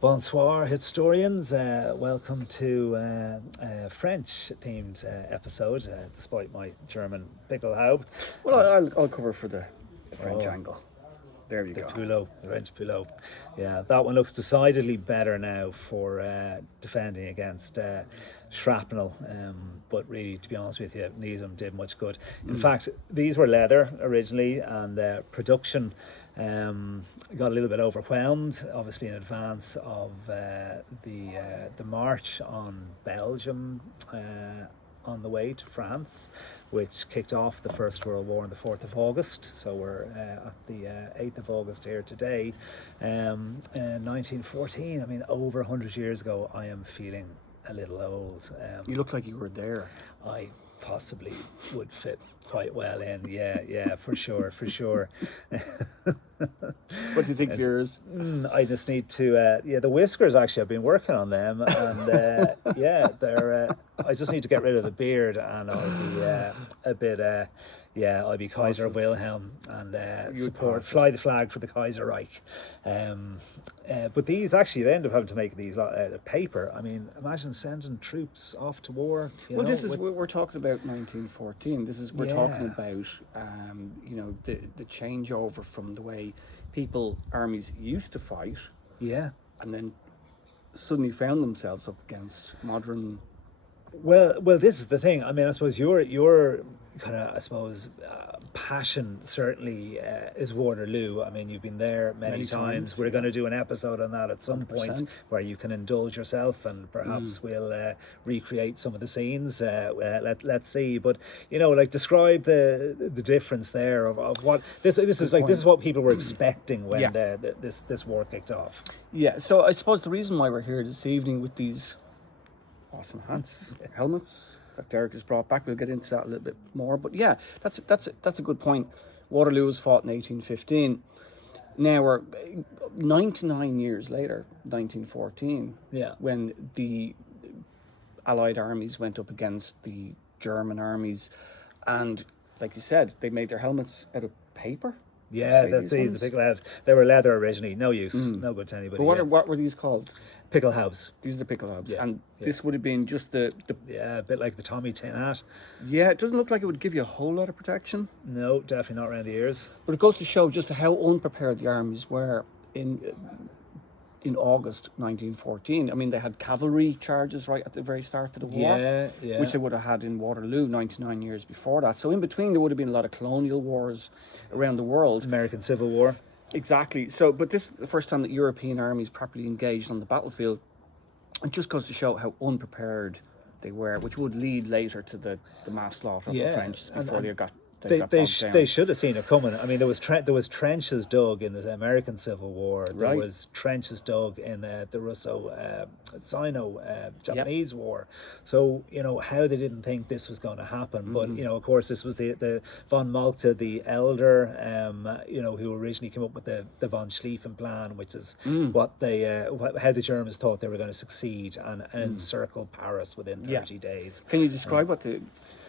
Bonsoir, Hipstorians. Welcome to a French-themed episode, despite my German pickelhaub. Well, I'll cover for the French angle. There you The go. Poulot, the French Poulot. Yeah, that one looks decidedly better now for defending against shrapnel. But really, to be honest with you, neither of them did much good. In fact, these were leather originally, and production got a little bit overwhelmed, obviously in advance of the march on Belgium on the way to France, which kicked off the First World War on the 4th of August. So we're at the 8th of August here today. In 1914, I mean, over 100 years ago. I am feeling a little old. You look like you were there. I possibly would fit quite well in. Yeah, for sure. What do you think of yours? I just need to, the whiskers actually, I've been working on them, and they're, I just need to get rid of the beard, and I'll be a bit, I'll be Kaiser Wilhelm and fly the flag for the Kaiser Reich. But these actually, they end up having to make these out of paper. I mean, imagine sending troops off to war. We're talking about 1914. We're talking about, the changeover from the way armies used to fight. Yeah. And then suddenly found themselves up against modern. Well, this is the thing. I mean, I suppose your kind of, passion certainly is Waterloo. I mean, you've been there many times. We're going to do an episode on that at some 100%. Point where you can indulge yourself, and perhaps we'll recreate some of the scenes. Let's see. But describe the difference there of what this is like. This is what people were expecting when this war kicked off. Yeah. So I suppose the reason why we're here this evening with these awesome hats, helmets that Derek has brought back. We'll get into that a little bit more. But yeah, that's a good point. Waterloo was fought in 1815. Now we're 99 years later, 1914. Yeah. When the Allied armies went up against the German armies, and like you said, they made their helmets out of paper. Yeah, that's the pickle halves. They were leather originally. No use. No good to anybody. But what were these called? Pickle halves. These are the pickle halves. And this would have been just the... Yeah, a bit like the Tommy tin hat. Yeah, it doesn't look like it would give you a whole lot of protection. No, definitely not around the ears. But it goes to show just how unprepared the armies were in August 1914. I mean, they had cavalry charges right at the very start of the war, which they would have had in Waterloo 99 years before that. So in between, there would have been a lot of colonial wars around the world. American Civil War. Exactly. So, but this is the first time that European armies properly engaged on the battlefield. It just goes to show how unprepared they were, which would lead later to the mass slaughter of the French before they got... They should have seen it coming. I mean, there was trenches dug in the American Civil War. There was trenches dug in the Russo-Sino-Japanese War. So how they didn't think this was going to happen. But of course, this was the von Moltke the Elder, who originally came up with the von Schleifen Plan, which is what they how the Germans thought they were going to succeed and encircle Paris within 30 days. Can you describe what the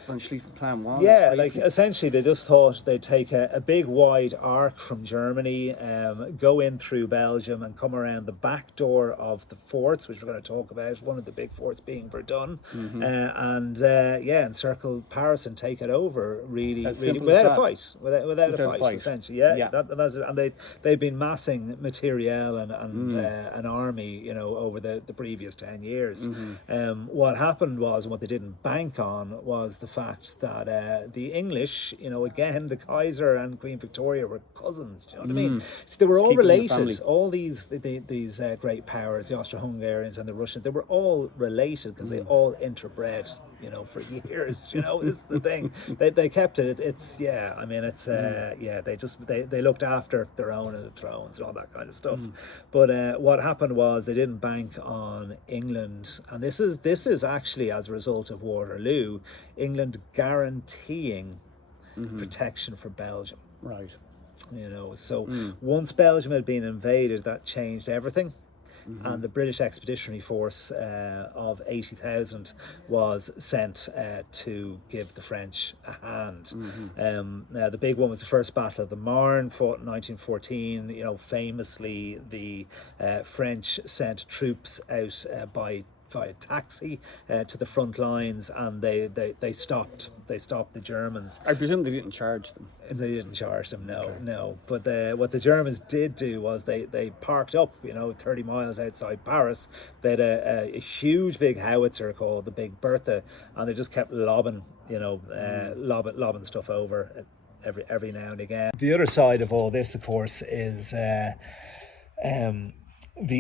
von Schleifen Plan was? Yeah, like essentially they just thought they'd take a big wide arc from Germany, go in through Belgium and come around the back door of the forts, which we're going to talk about, one of the big forts being Verdun, and encircle Paris and take it over really without a fight, without a fight essentially. That's it. And they'd been massing materiel and an army over the previous 10 years. What happened was, and what they didn't bank on, was the fact that the English, again, the Kaiser and Queen Victoria were cousins. Do you know what I mean? So they were all related. All these great powers, the Austro-Hungarians and the Russians, they were all related because they all interbred, for years. This is the thing. They kept it. They looked after their own and the thrones and all that kind of stuff. But what happened was they didn't bank on England, and this is actually as a result of Waterloo, England guaranteeing protection for Belgium. Right. So once Belgium had been invaded, that changed everything. and the British Expeditionary Force of 80,000 was sent to give the French a hand. Now the big one was the First Battle of the Marne, fought in 1914. You know, famously the French sent troops out via taxi to the front lines, and they stopped the Germans. I presume they didn't charge them. And they didn't charge them, no. But what the Germans did do was they parked up, 30 miles outside Paris. They had a huge big howitzer called the Big Bertha, and they just kept lobbing stuff over every now and again. The other side of all this, of course, is the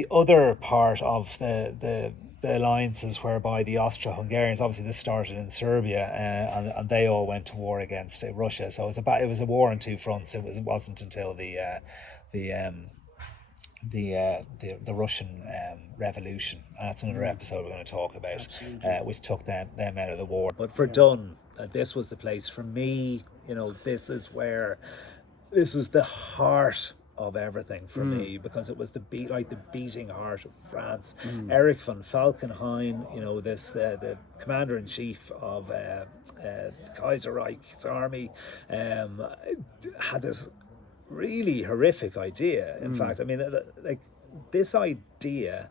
other part of the alliances whereby the Austro-Hungarians, obviously this started in Serbia, and they all went to war against Russia. So it was a war on two fronts. It wasn't until the Russian Revolution, and that's another episode we're going to talk about, which took them out of the war. But Verdun, this was the place for me. This was the heart of everything for me, because it was the beating heart of France. Erich von Falkenhayn, the commander-in-chief of Kaiserreich's army, had this really horrific idea. In fact, I mean, this idea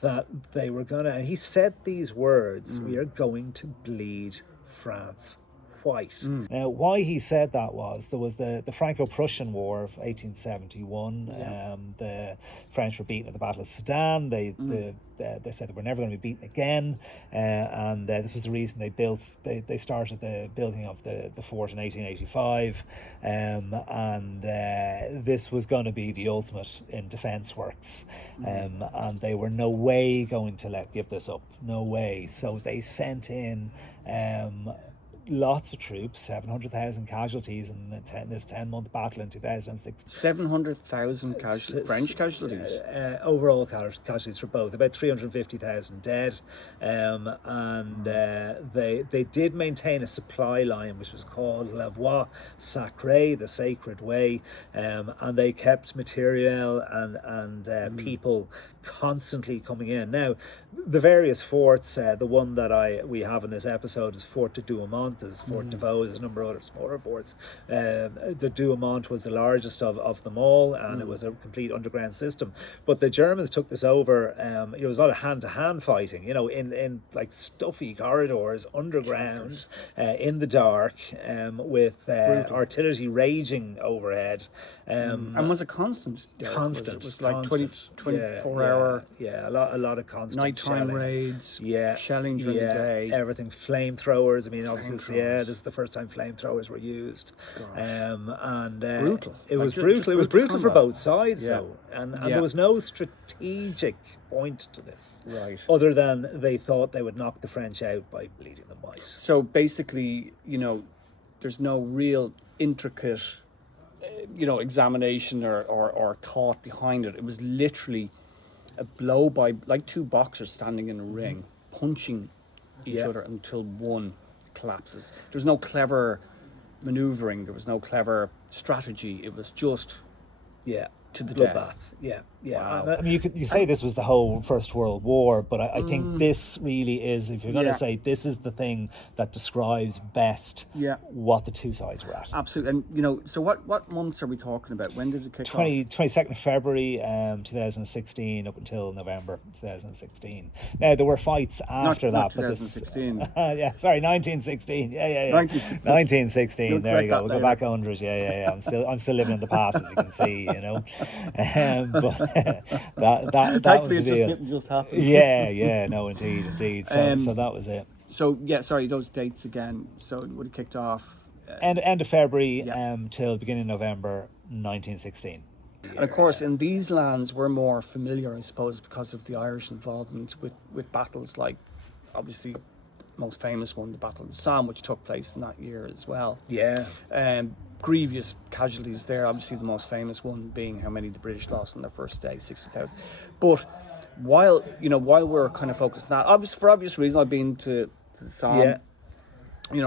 that they were gonna, and he said these words, "We are going to bleed France white." Now, why he said that was there was the Franco-Prussian War of 1871. The French were beaten at the Battle of Sedan. They said they were never going to be beaten again, and this was the reason they started the building of the fort in 1885, and this was going to be the ultimate in defence works, and they were no way going to give this up, no way. So they sent in lots of troops, 700,000 casualties in this 10-month battle in 2006. 700,000 French casualties? Overall casualties for both, about 350,000 dead. And they did maintain a supply line which was called La Voie Sacrée, the Sacred Way, and they kept materiel and people constantly coming in. Now, the various forts, the one that we have in this episode is Fort de Douaumont, there's Fort de Vaux, there's a number of other smaller forts. The Douaumont was the largest of them all, and it was a complete underground system. But the Germans took this over. It was a lot of hand-to-hand fighting, in like stuffy corridors, underground, in the dark, with artillery raging overhead. And was it constant? Constant. It was like constant. 24 hour. Yeah, a lot of constant nighttime shelling. raids. Yeah, shelling during the day. Everything. Flamethrowers. I mean, obviously, this is the first time flamethrowers were used. And brutal. It was brutal. It was brutal for both sides, though, and there was no strategic point to this, right? Other than they thought they would knock the French out by bleeding them white. So basically, there's no real intricate, examination or thought behind it. It was literally a blow by, like two boxers standing in a ring, punching each other until one collapses. There was no clever maneuvering. There was no clever strategy. It was just to the death. Yeah. Wow. I mean, you say this was the whole First World War, but I think this really is, if you're going to say this is the thing that describes best what the two sides were at. Absolutely. And, so what months are we talking about? When did it kick off? 22nd of February 2016 up until November 2016. Now, there were fights after not that. 2016. But 1916. Yeah. 1916. There you go. We'll go back 100. Yeah. I'm still living in the past, as you can see, But that thankfully was the it deal. didn't just happen. No, indeed. So that was it. So those dates again. So it would have kicked off end of February till beginning of November 1916. And of course, in these lands, we're more familiar, I suppose, because of the Irish involvement with battles like, obviously, most famous one, the Battle of the Somme, which took place in that year as well. Yeah. Grievous casualties there. Obviously, the most famous one being how many the British lost on their first day, 60,000. But while we're kind of focused on that, for obvious reasons, I've been to the Somme. Yeah. We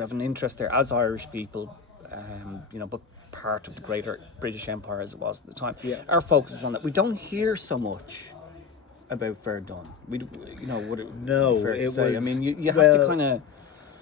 have an interest there as Irish people. But part of the greater British Empire as it was at the time. Yeah. Our focus is on that. We don't hear so much about Verdun. Would it No, be fair to it say? I was- mean, you have well, to kind of...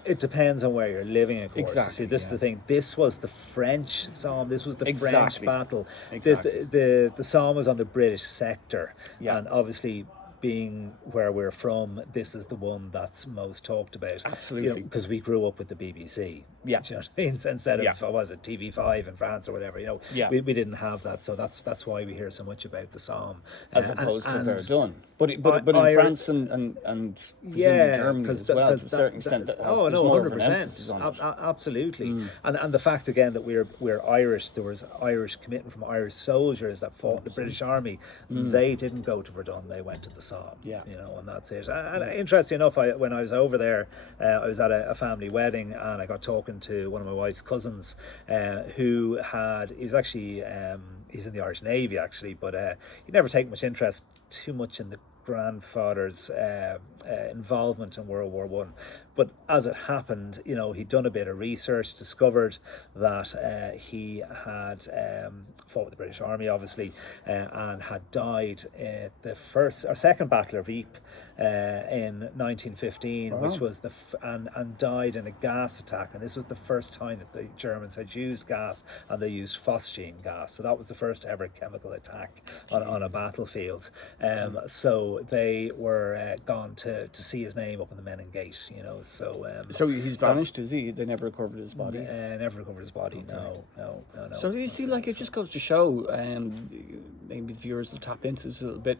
It depends on where you're living, of course. Exactly, See, this is yeah. the thing. This was the French Somme. This was the French Exactly. battle. Exactly. The Somme was on the British sector, Yeah. and obviously, being where we're from, this is the one that's most talked about. Absolutely. Because we grew up with the BBC. Yeah. Do you know what I mean? Instead of, Yeah. what was it, TV5 in France or whatever, Yeah. we didn't have that. So that's why we hear so much about the Somme. as opposed to and- Verdun. But in I- France and presumably Germany as well, to a certain extent, there's more of an emphasis on it. Absolutely. And the fact again that we're Irish, there was Irish commitment from Irish soldiers that fought the British Army. They didn't go to Verdun, they went to the Somme. Yeah. And that's it. And interesting enough, when I was over there, I was at a family wedding, and I got talking to one of my wife's cousins, who he was actually he's in the Irish Navy actually, but he never taken much interest too much in the grandfather's involvement in World War One. But as it happened, he'd done a bit of research, discovered that he had fought with the British Army, obviously, and had died at the second Battle of Ypres in 1915, which was and died in a gas attack. And this was the first time that the Germans had used gas, and they used phosgene gas. So that was the first ever chemical attack on a battlefield. So they were gone to see his name up in the Menin Gate, So he's vanished, is he? They never recovered his body? Never recovered his body. No. So you see, like, it just goes to show, maybe the viewers will tap into this a little bit.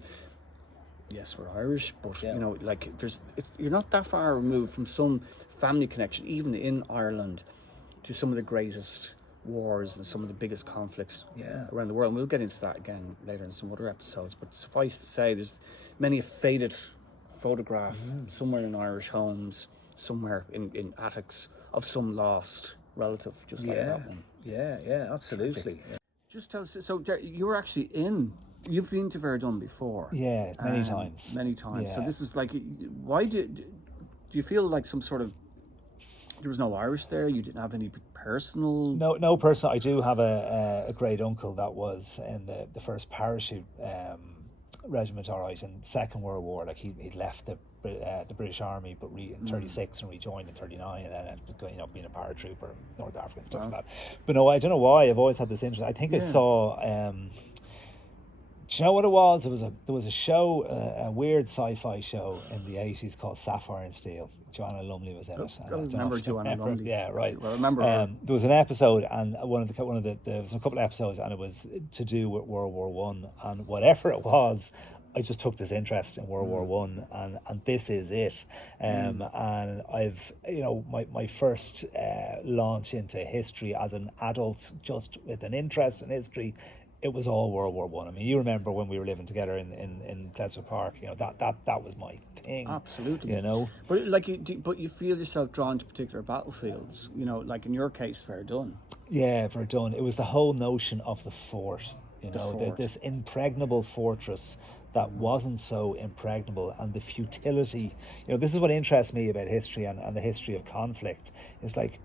Yes, we're Irish, but you're not that far removed from some family connection, even in Ireland, to some of the greatest wars and some of the biggest conflicts around the world. And we'll get into that again later in some other episodes. But suffice to say, there's many a faded photograph somewhere in Irish homes, somewhere in attics of some lost relative, just like that one. Yeah, absolutely. Yeah. Just tell us, so Derek, you've been to Verdun before. Yeah, many times. Many times. So Yeah. this is like, why do you feel like some sort of, there was no Irish there? You didn't have any personal... No personal. I do have a great uncle that was in the first parachute regiment, all right, in the Second World War. Like he left the British Army, but in 36 and rejoined in 39, and then being a paratrooper in North Africa and stuff like that. But no, I don't know why. I've always had this interest. I think I saw. Do you know what it was? There was a show, a weird sci-fi show in the 80s called Sapphire and Steel. Joanna Lumley was in it. I remember Joanna Lumley. Yeah, right. Well, I remember her. There was an episode, and there was a couple of episodes, and it was to do with World War One, and whatever it was, I just took this interest in World War One, and this is it. And I've my first launch into history as an adult, just with an interest in history. It was all World War One. I mean, you remember when we were living together in Pleasant Park? That was my thing. Absolutely. But but you feel yourself drawn to particular battlefields. Like in your case, Verdun. Yeah, Verdun. It was the whole notion of the fort. fort. This impregnable fortress that wasn't so impregnable, and the futility. This is what interests me about history and the history of conflict. It's like,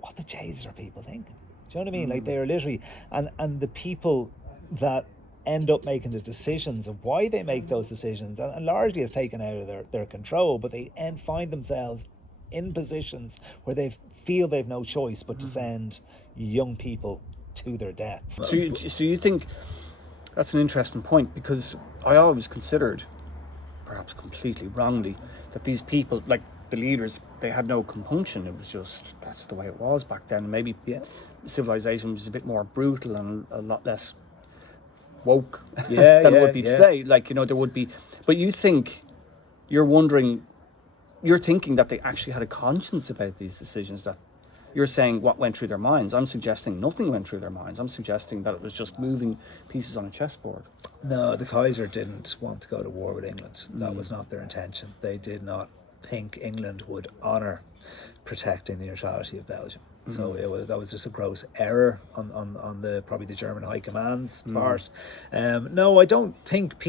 what the Jesus are people thinking? Do you know what I mean? Like, they are literally, and the people that end up making the decisions of why they make those decisions, and largely is taken out of their control, but they find themselves in positions where they feel they've no choice but to send young people to their deaths. So you think that's an interesting point, because I always considered, perhaps completely wrongly, that these people, like the leaders, they had no compunction. It was just, that's the way it was back then. Maybe civilization was a bit more brutal and a lot less woke than it would be today. There would be, but you're thinking that they actually had a conscience about these decisions, that you're saying what went through their minds. I'm suggesting nothing went through their minds. I'm suggesting that it was just moving pieces on a chessboard. No, the Kaiser didn't want to go to war with England. That was not their intention. They did not think England would honour protecting the neutrality of Belgium. So that was just a gross error on probably the German High Command's part. No, I don't think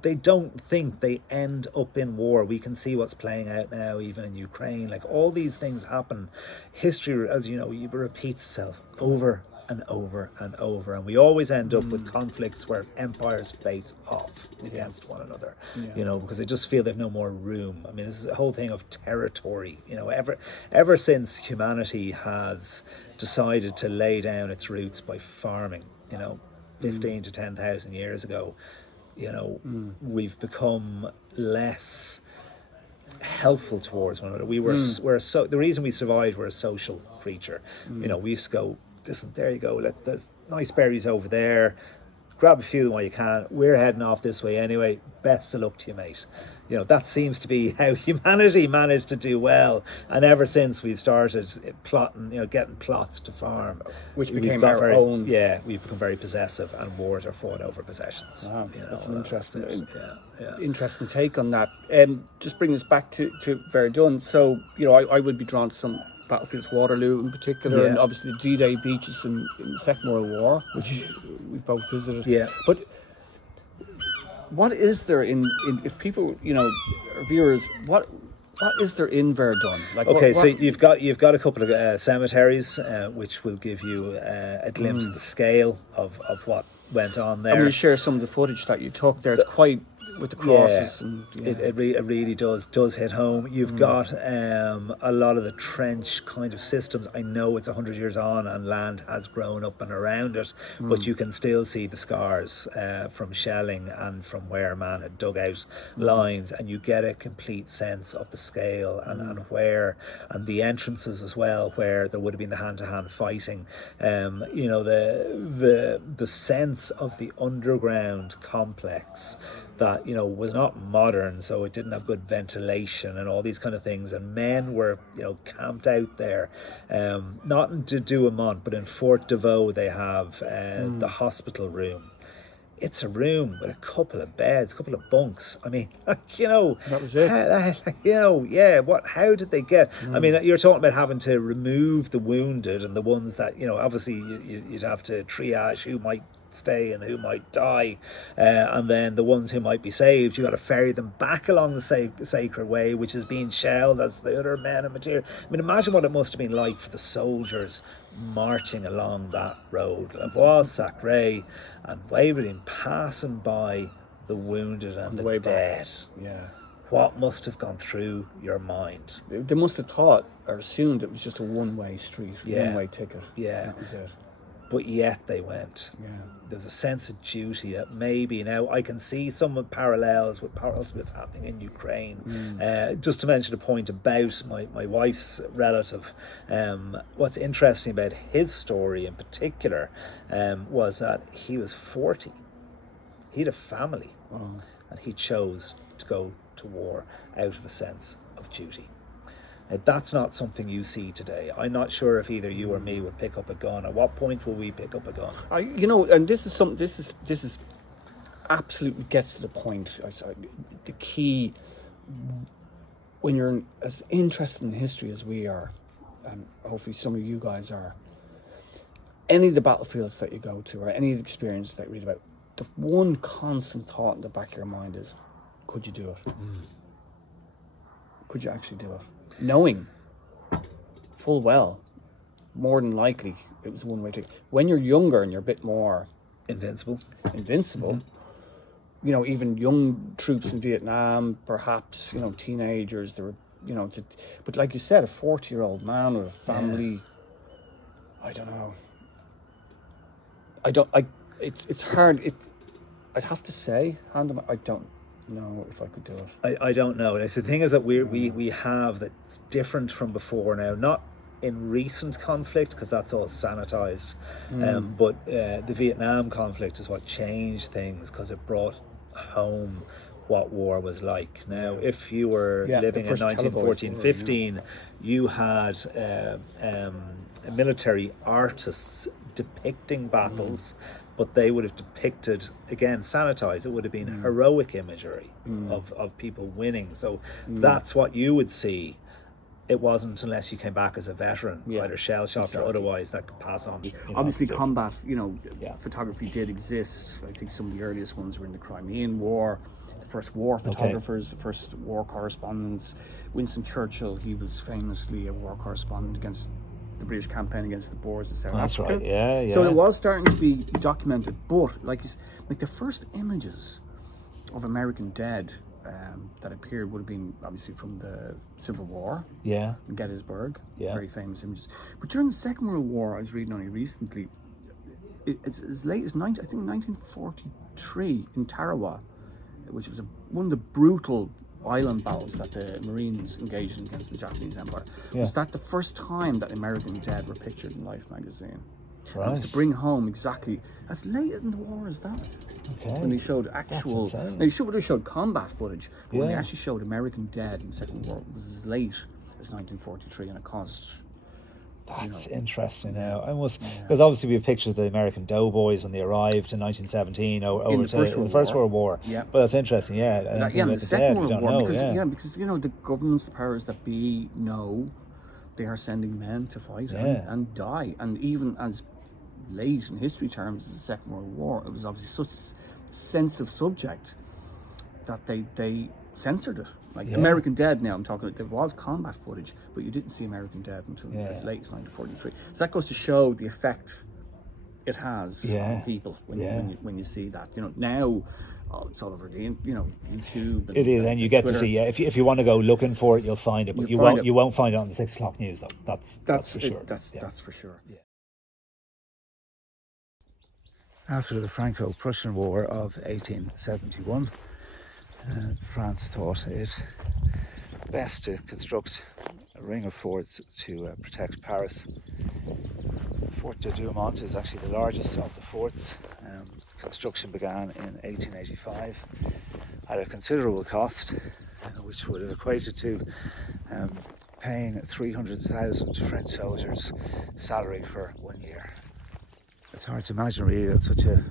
they don't think they end up in war. We can see what's playing out now, even in Ukraine. Like, all these things happen. History, as you know, it repeats itself over and over and over, and we always end up with conflicts where empires face off against one another, because they just feel they've no more room. I mean, this is a whole thing of territory. Ever since humanity has decided to lay down its roots by farming, 15 to 10,000 years ago, we've become less helpful towards one another. The reason we survived, we're a social creature. We used to go, listen, there you go, there's nice berries over there, grab a few while you can, we're heading off this way anyway, best of luck to you, mate. That seems to be how humanity managed to do well, and ever since we've started plotting, getting plots to farm, which became our own. We've become very possessive, and wars are fought over possessions. Wow, that's an interesting Yeah. interesting take on that. Just bring us back to Verdun. So, I would be drawn to some battlefields, Waterloo in particular, and obviously the D-Day beaches in the Second World War, which we've both visited. Yeah. But what is there in if people, our viewers, what is there in Verdun? So you've got a couple of cemeteries, which will give you a glimpse of the scale of what went on there. And we share some of the footage that you took there. It's quite with the crosses. It really does hit home. You've got a lot of the trench kind of systems. I know it's 100 years on and land has grown up and around it, but you can still see the scars from shelling and from where man had dug out lines, and you get a complete sense of the scale and where, and the entrances as well, where there would have been the hand-to-hand fighting. The sense of the underground complex that was not modern, so it didn't have good ventilation and all these kind of things, and men were camped out there, not in Douaumont, but in Fort de Vaux they have the hospital room. It's a room with a couple of beds, a couple of bunks. I mean, that was it. How did they get? I mean, you're talking about having to remove the wounded and the ones that obviously you'd have to triage who might stay and who might die, and then the ones who might be saved, you got to ferry them back along the sacred way, which is being shelled as the other men and material. I mean, imagine what it must have been like for the soldiers marching along that road, La Voie Sacrée and Waverley, passing by the wounded and the dead. Yeah. What must have gone through your mind? They must have thought or assumed it was just a one-way street, one-way ticket. Yeah. That was it. But yet they went. Yeah. There's a sense of duty that maybe now I can see some parallels with what's happening in Ukraine. Just to mention a point about my wife's relative, what's interesting about his story in particular was that he was 40. He had a family, and he chose to go to war out of a sense of duty. That's not something you see today. I'm not sure if either you or me would pick up a gun. At what point will we pick up a gun? And this is something. This is absolutely gets to the point. The key when you're as interested in history as we are, and hopefully some of you guys are. Any of the battlefields that you go to, or any of the experiences that you read about, the one constant thought in the back of your mind is, could you do it? Could you actually do it? Knowing full well, more than likely, it was a one-way ticket. When you're younger and you're a bit more invincible, even young troops in Vietnam, perhaps, teenagers, there were, but like you said, a 40-year-old man with a family, I don't know. It's hard. I'd have to say, I don't know if I could do it. I don't know. It's the thing is that we have that's different from before now, not in recent conflict, because that's all sanitized, but the Vietnam conflict is what changed things, because it brought home what war was like. Now, if you were living in 1914-15, you had military artists depicting battles, but they would have depicted, again, sanitized. It would have been heroic imagery of people winning. So that's what you would see. It wasn't unless you came back as a veteran, either shell-shocked or otherwise, that could pass on. Obviously, combat, photography did exist. I think some of the earliest ones were in the Crimean War. The first war photographers, the first war correspondents. Winston Churchill, he was famously a war correspondent against the British campaign against the Boers in South That's Africa. right, yeah. So it was starting to be documented, but like the first images of American dead that appeared would have been obviously from the Civil War. Yeah. In Gettysburg, Yeah. very famous images. But during the Second World War, I was reading only recently, it's as late as 1943 in Tarawa, which was one of the brutal island battles that the Marines engaged in against the Japanese Empire. Yeah. Was that the first time that American dead were pictured in Life magazine? Right. And it was to bring home exactly as late in the war as that. Okay. When they showed actual, That's insane. they would have showed combat footage, but when they Yeah. actually showed American dead in the Second World War, it was as late as 1943, and it caused. That's interesting now. I must, because obviously we have pictures of the American doughboys when they arrived in 1917 over In the First World War. Yeah. But that's interesting, yeah. That, yeah, in the Second World War, because yeah. because the governments, the powers that be, know they are sending men to fight and die, and even as late in history terms as the Second World War, it was obviously such a sensitive subject that they censored it. Like American Dead now, I'm talking about, there was combat footage, but you didn't see American Dead until as late as 1943. So that goes to show the effect it has on people when you see that. Now, it's all over the YouTube. And, It is, and you get Twitter. to see. If you want to go looking for it, you'll find it. But you won't find it on the 6 o'clock news, though. That's for sure. That's for sure. Yeah. After the Franco-Prussian War of 1871, France thought it best to construct a ring of forts to protect Paris. Fort de Douaumont is actually the largest of the forts. Construction began in 1885 at a considerable cost, which would have equated to paying 300,000 French soldiers' salary for 1 year. It's hard to imagine really that such a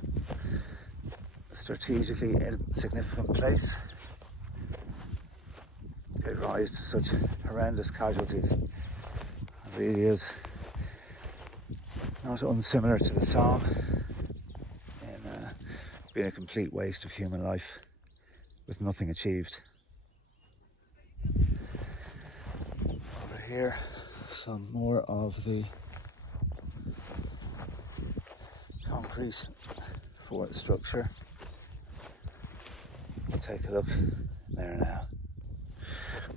strategically insignificant place gave rise to such horrendous casualties. It really is not unsimilar to the Somme in being a complete waste of human life with nothing achieved. Over here, some more of the concrete fort structure. We'll take a look there now.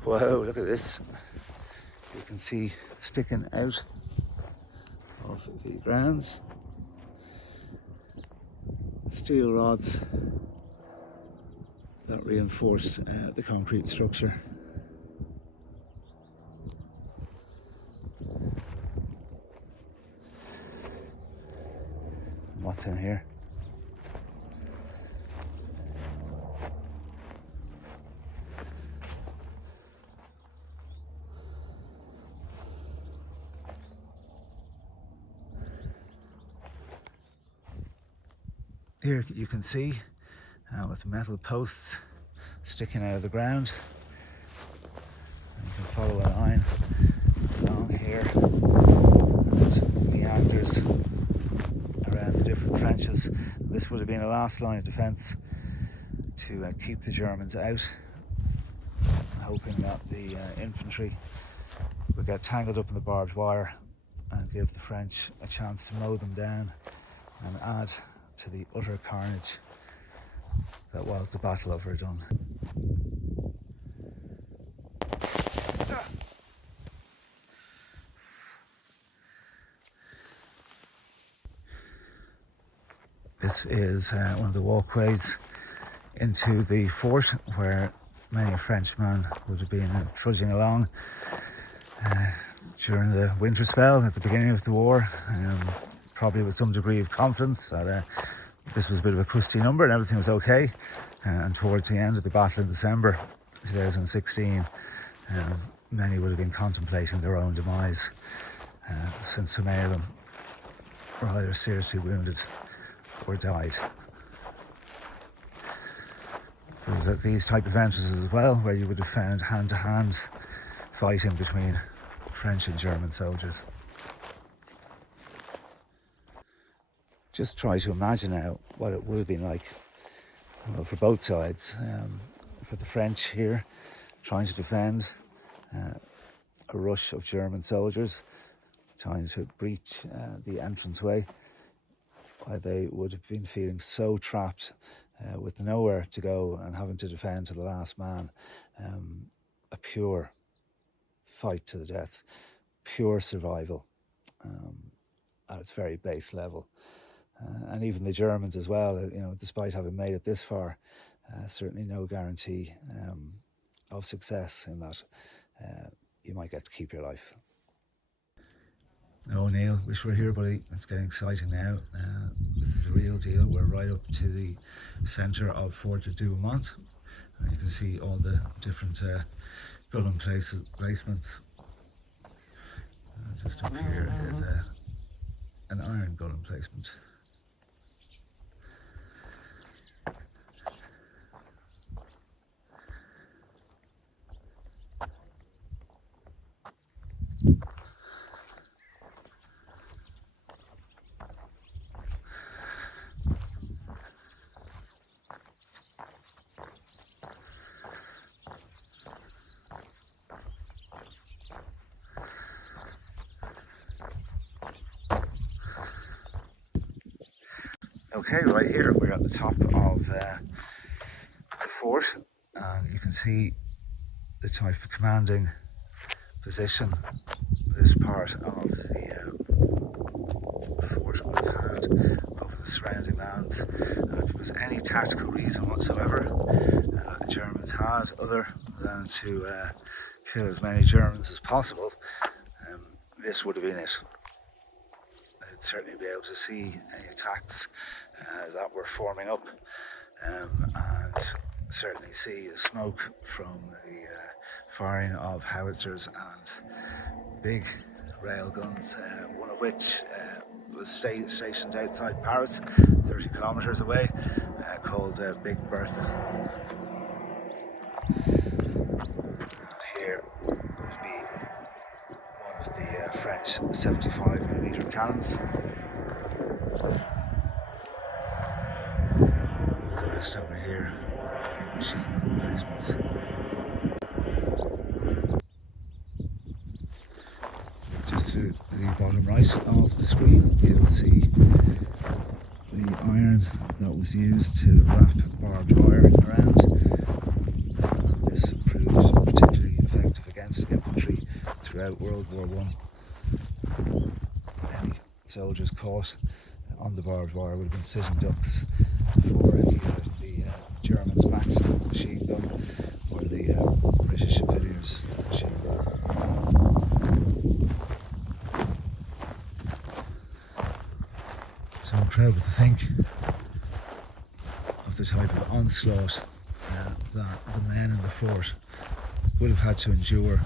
Whoa, look at this. You can see sticking out of the grounds steel rods that reinforced the concrete structure. What's in here? Here you can see with metal posts sticking out of the ground. And you can follow a line along here and meanders around the different trenches. This would have been a last line of defence to keep the Germans out, hoping that the infantry would get tangled up in the barbed wire and give the French a chance to mow them down and add to the utter carnage that was the Battle of Verdun. This is one of the walkways into the fort where many a Frenchman would have been trudging along during the winter spell at the beginning of the war, probably with some degree of confidence that this was a bit of a crusty number and everything was okay. And towards the end of the battle in December 2016, many would have been contemplating their own demise, since so many of them were either seriously wounded or died. It was at these type of entrances as well where you would have found hand-to-hand fighting between French and German soldiers. Just try to imagine now what it would have been like for both sides. For the French here, trying to defend a rush of German soldiers trying to breach the entranceway, while they would have been feeling so trapped with nowhere to go and having to defend to the last man. A pure fight to the death, pure survival at its very base level. And even the Germans as well, despite having made it this far, certainly no guarantee of success in that you might get to keep your life. Oh, Neil, wish we were here, buddy. It's getting exciting now. This is a real deal. We're right up to the centre of Fort de Douaumont, and you can see all the different gun placements. Just up here is an iron gun emplacement. Okay, right here we're at the top of the fort, and you can see the type of commanding position this part of the fort would have had over the surrounding lands. And if there was any tactical reason whatsoever the Germans had, other than to kill as many Germans as possible, this would have been it. They'd certainly be able to see any attacks that were forming up, and certainly see the smoke from the firing of howitzers and big rail guns, one of which was stationed outside Paris, 30 kilometres away, called Big Bertha. And here would be one of the French 75mm cannons. Just over here, machine gun placements. Just to the bottom right of the screen, you'll see the iron that was used to wrap barbed wire around. This proved particularly effective against infantry throughout World War I. Any soldiers caught on the barbed wire would have been sitting ducks for either the Germans' Maxim machine gun or the British Villiers machine gun. So incredible to think of the type of onslaught that the men in the fort would have had to endure,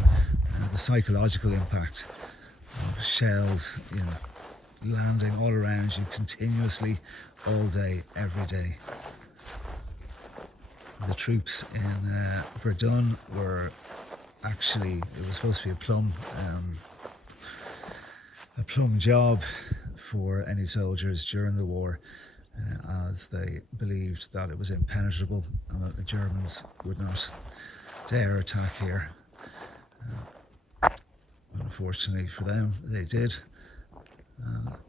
the psychological impact of shells, landing all around you continuously, all day, every day. The troops in Verdun were actually, it was supposed to be a plum job for any soldiers during the war, as they believed that it was impenetrable and that the Germans would not dare attack here. Unfortunately for them, they did.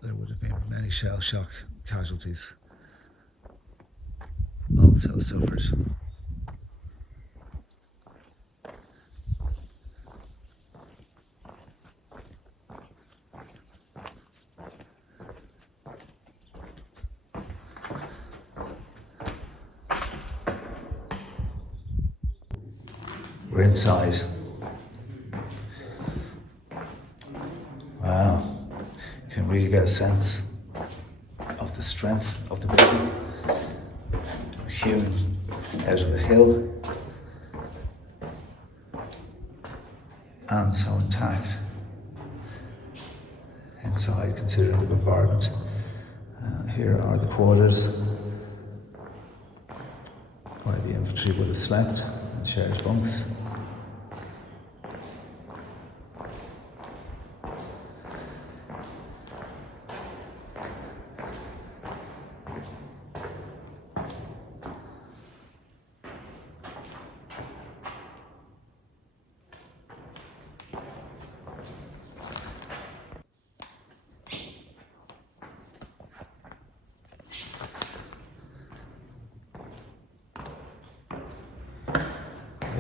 There would have been many shell shock casualties also suffered. We're inside. Wow. You can really get a sense of the strength of the building. Hewn out of a hill and so intact inside, considering the bombardment. Here are the quarters where the infantry would have slept and shared bunks.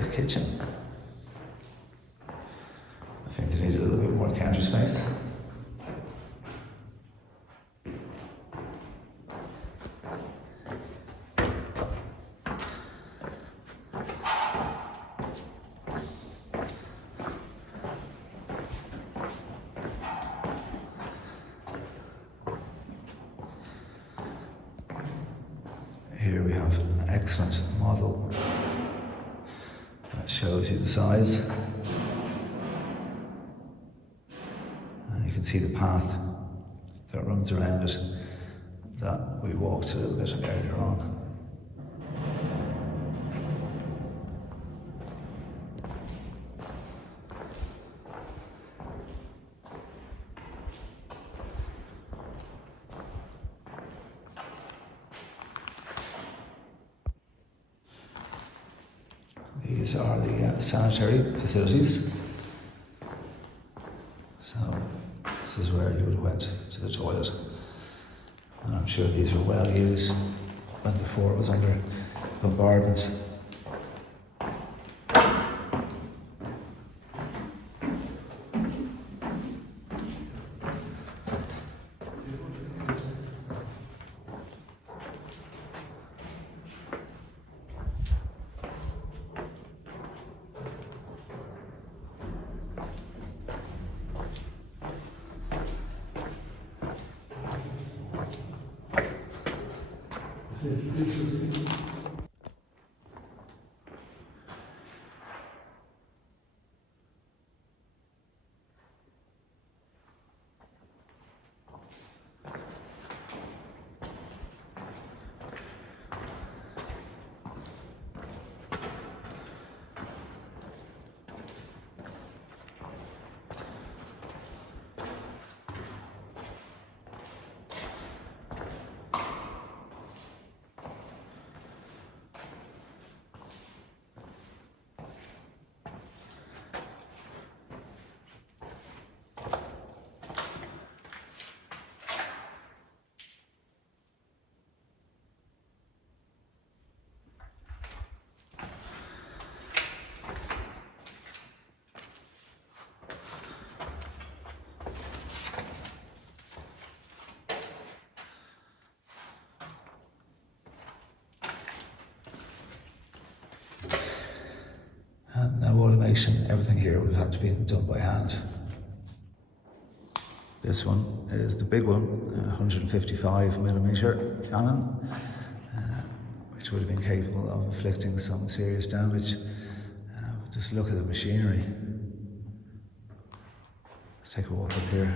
the kitchen. I think they need a little bit more counter space. Here we have an excellent model that shows you the size. And you can see the path that runs around it that we walked a little bit earlier on. These are the sanitary facilities. So this is where you would have went to the toilet. And I'm sure these were well used when the fort was under bombardment. And no automation, everything here would have had to be done by hand. This one is the big one, 155mm cannon, which would have been capable of inflicting some serious damage. Just look at the machinery. Let's take a walk up here.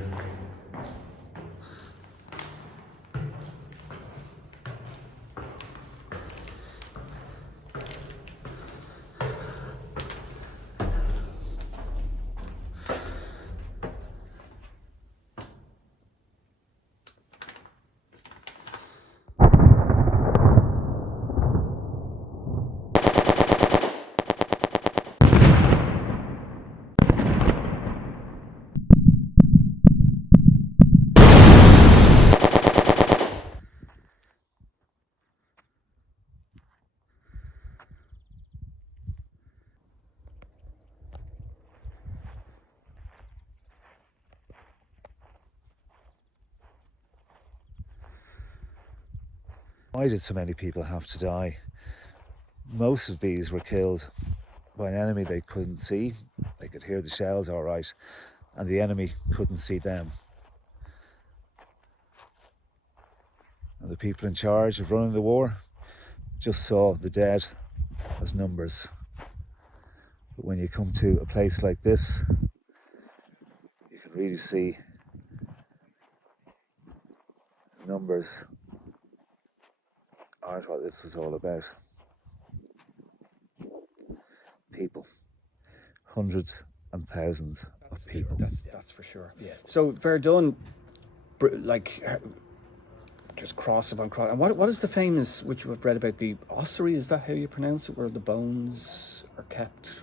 Why did so many people have to die? Most of these were killed by an enemy they couldn't see. They could hear the shells all right, and the enemy couldn't see them. And the people in charge of running the war just saw the dead as numbers. But when you come to a place like this, you can really see numbers aren't what this was all about. People. Hundreds and thousands of people. That's for sure. Yeah. So Verdun, like, just cross upon cross. And what is the famous, which you have read about, the ossuary? Is that how you pronounce it, where the bones are kept?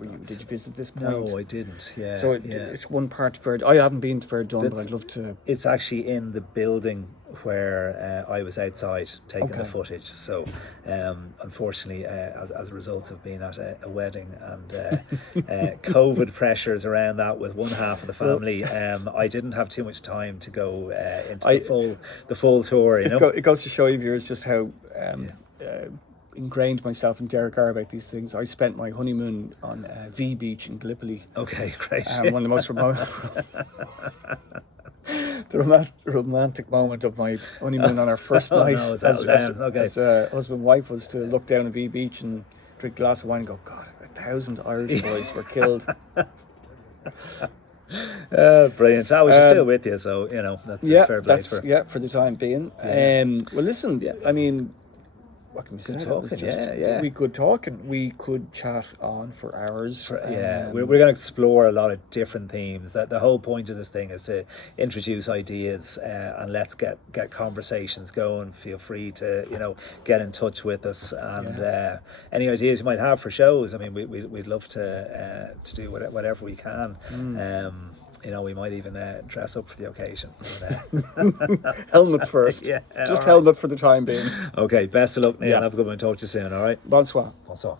Did you visit this point? No, I didn't. Yeah. So it's one part of Verdun. I haven't been to Verdun, but I'd love to. It's actually in the building where I was outside taking the Okay. footage. So, unfortunately, as a result of being at a wedding and COVID pressures around that with one half of the family, I didn't have too much time to go into the full tour. You know, It goes to show you, viewers, just how ingrained myself and Derek are about these things. I spent my honeymoon on V Beach in Gallipoli. Okay, great. One of the most remote. The romantic moment of my honeymoon on our first night no, as a husband and wife was to look down at V Beach and drink a glass of wine and go, God, 1,000 Irish boys were killed. Brilliant. I was still with you, so you know that's a fair play for the time being. Well, listen, I mean, what can we say? We could talk and we could chat on for hours. We're going to explore a lot of different themes. That the whole point of this thing is to introduce ideas and let's get conversations going. Feel free to get in touch with us and any ideas you might have for shows. I mean, we'd love to do whatever we can. We might even dress up for the occasion. Helmets first. Just helmets for the time being. Okay, best of luck, Neil. Have a good one. Talk to you soon, all right? Bonsoir. Bonsoir.